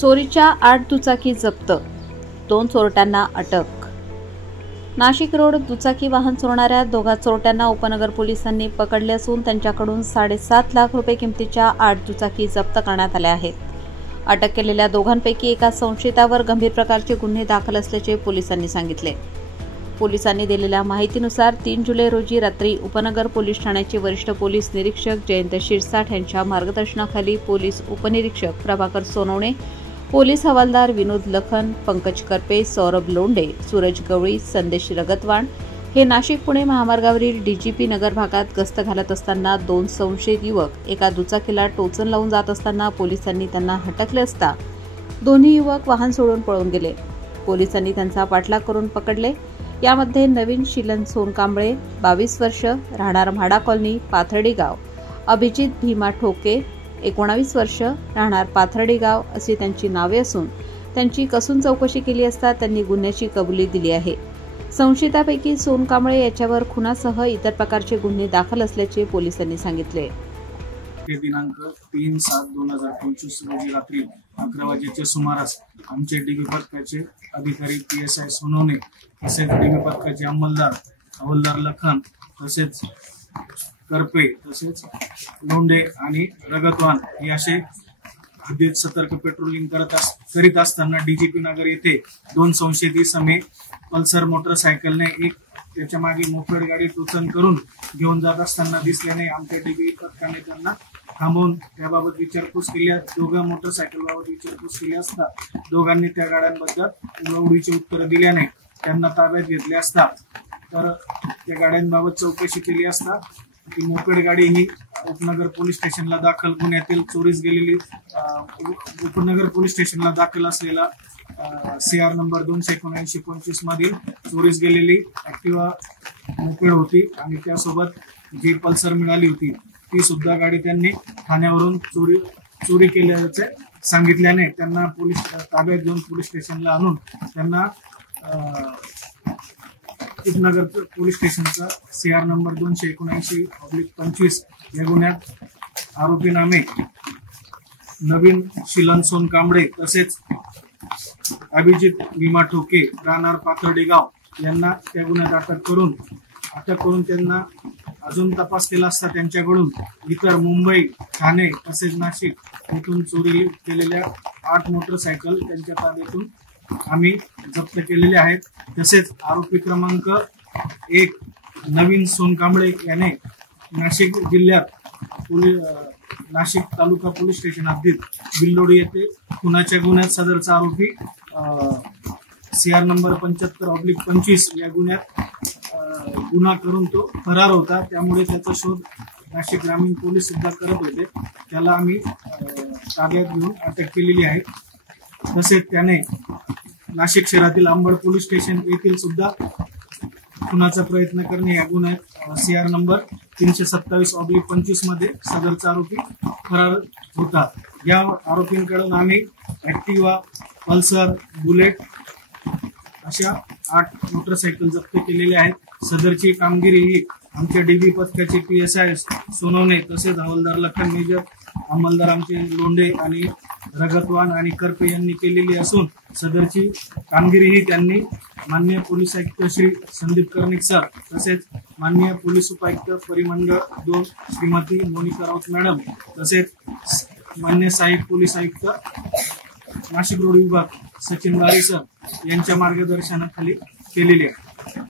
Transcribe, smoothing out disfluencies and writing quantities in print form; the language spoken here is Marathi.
चोरीच्या 8 दुचाकी जप्त, 2 चोरट्यांना अटक। नाशिक रोड दुचाकी वाहन चोरणाऱ्या दोघा चोरट्यांना उपनगर पोलिसांनी पकडले असून त्यांच्याकडून 7.5 लाख रुपये किमतीच्या 8 दुचाकी जप्त करण्यात आल्या आहेत। अटक केलेल्या दोघांपैकी एका संशयितावर गंभीर प्रकारचे गुन्हे दाखल असल्याचे पोलिसांनी सांगितले। पोलिसांनी दिलेल्या माहितीनुसार 3 जुलै रोजी रात्री उपनगर पोलीस ठाण्याचे वरिष्ठ पोलीस निरीक्षक जयंत शिरसाट यांच्या मार्गदर्शनाखाली पोलीस उपनिरीक्षक प्रभाकर सोनवणे, पोलीस हवालदार विनोद लखन, पंकज करपे, सौरभ लोंढे, सूरज गवळी, संदेश रगतवाण हे नाशिक पुणे महामार्गावरील डीजीपी नगर भागात गस्त घालत असताना 2 संशयित युवक एका दुचाकीला टोचन लावून जात असताना पोलिसांनी त्यांना हटकले असता दोन्ही युवक वाहन सोडून पळून गेले। पोलिसांनी त्यांचा पाठलाग करून पकडले। यामध्ये नवीन शिलन सोनकांबळे 22 वर्ष, राहणार म्हाडा कॉलनी, पाथर्डी गाव, अभिजित भीमा ठोके 19 वर्ष, राहणार पाथर्डी गाव अशी त्यांची नावे असून त्यांची कसून चौकशी केली असता त्यांनी गुन्ह्याची कबुली दिली आहे। संशयितापैकी सोनकांबळे याच्यावर खुनासह इतर प्रकारचे गुन्हे दाखल असल्याचे पोलिसांनी सांगितले। दिनांक 3/7/2025 रोजी रात्री 11 वाजेच्या सुमारास आमचे डीबी पथकाचे अधिकारी PSI सोनवणे तसेच डीबी पथकाचे हवालदार लखन तसेच करपे तसेच लोंढे आणि रगतवान हे असे हद्दीत सतर्क पेट्रोलिंग करीत असताना डीजीपी नगर येथे 2 संशयित इसमे पल्सर मोटरसायकलने एक त्याच्या मागे मोपेड गाडी टोचन करून घेऊन जात असताना दिसल्याने आमच्या डीबी पथकाने त्यांना थांबवून त्याबाबत विचारपूस केली। दोघा मोटरसायकल बाबत विचारपूस केली असता दोघांनी त्या गाड्यांबद्दल उडीचे उत्तर दिल्याने त्यांना ताब्यात घेतले असता तर त्या गाड्यांबाबत चौकशी केली असता ती मोपेड गाडी ही उपनगर पोलीस स्टेशनला दाखल गुन्ह्यातील चोरीस गेलेली उपनगर पोलीस स्टेशनला दाखल असलेला CR नंबर 279-25 मधील चोरीस गेलेली ऍक्टिवा मोपेड होती आणि त्यासोबत जी पल्सर मिळाली होती ती सुद्धा गाडी त्यांनी ठाण्यावरून चोरी केल्याचे सांगितल्याने त्यांना पोलीस ताब्यात घेऊन पोलीस स्टेशनला आणून त्यांना उपनगर पोलीस स्टेशनचा CR नंबर 279/25 या गुन्ह्यात आरोपी नामे नवीन शिलन सोनकांबळे तसेच अभिजित भीमा ठोके राहणार पाथर्डी गाव यांना त्या गुन्ह्यात अटक करून त्यांना अजून तपास केला असता त्यांच्याकडून इतर मुंबई, ठाणे तसेच नाशिक येथून चोरी केलेल्या 8 मोटरसायकल त्यांच्या ताब्यातून आम्ही जप्त केलेले आहेत। तसेच आरोपी क्रमांक 1 नवीन सोनकांबळे याने नाशिक जिल्ह्यात नाशिक तालुका पोलीस स्टेशन हद्दीत बिल्लोडी येथे खुनाच्या गुन्ह्यात सदरचा आरोपी CR नंबर 75/25 या गुन्ह्यात गुन्हा करून तो फरार होता। त्यामुळे त्याचा शोध नाशिक ग्रामीण पोलीस सुद्धा करत होते। त्याला आम्ही ताब्यात घेऊन अटक केलेली आहे। तसेच त्याने नाशिक शहरातील अंबड पोलीस स्टेशन येथील सुद्धा खुनाचा प्रयत्न करणे या गुन्ह्यात CR नंबर 327/25 मध्ये सदरचा आरोपी फरार होता। या आरोपींकडून आम्ही ऍक्टिवा, पल्सर, बुलेट अशा 8 मोटरसायकल जप्त केलेल्या आहेत। सदरची कामगिरी ही आमच्या डीबी पथकाचे PSI सोनवणे तसेच हवालदार लखन, मेजर अंमलदार आमचे लोंढे आणि रगतवान आणि करपे यांनी केलेली असून सदरची कामगिरी ही त्यांनी माननीय पोलीस आयुक्त श्री संदीप कर्णिक सर तसेच माननीय पोलीस उपायुक्त परिमंडळ 2 श्रीमती मोनिका राऊत मॅडम तसेच माननीय सहाय्यक पोलीस आयुक्त नाशिक रोड विभाग सचिन बारी सर यांच्या मार्गदर्शनाखाली केलेली आहे।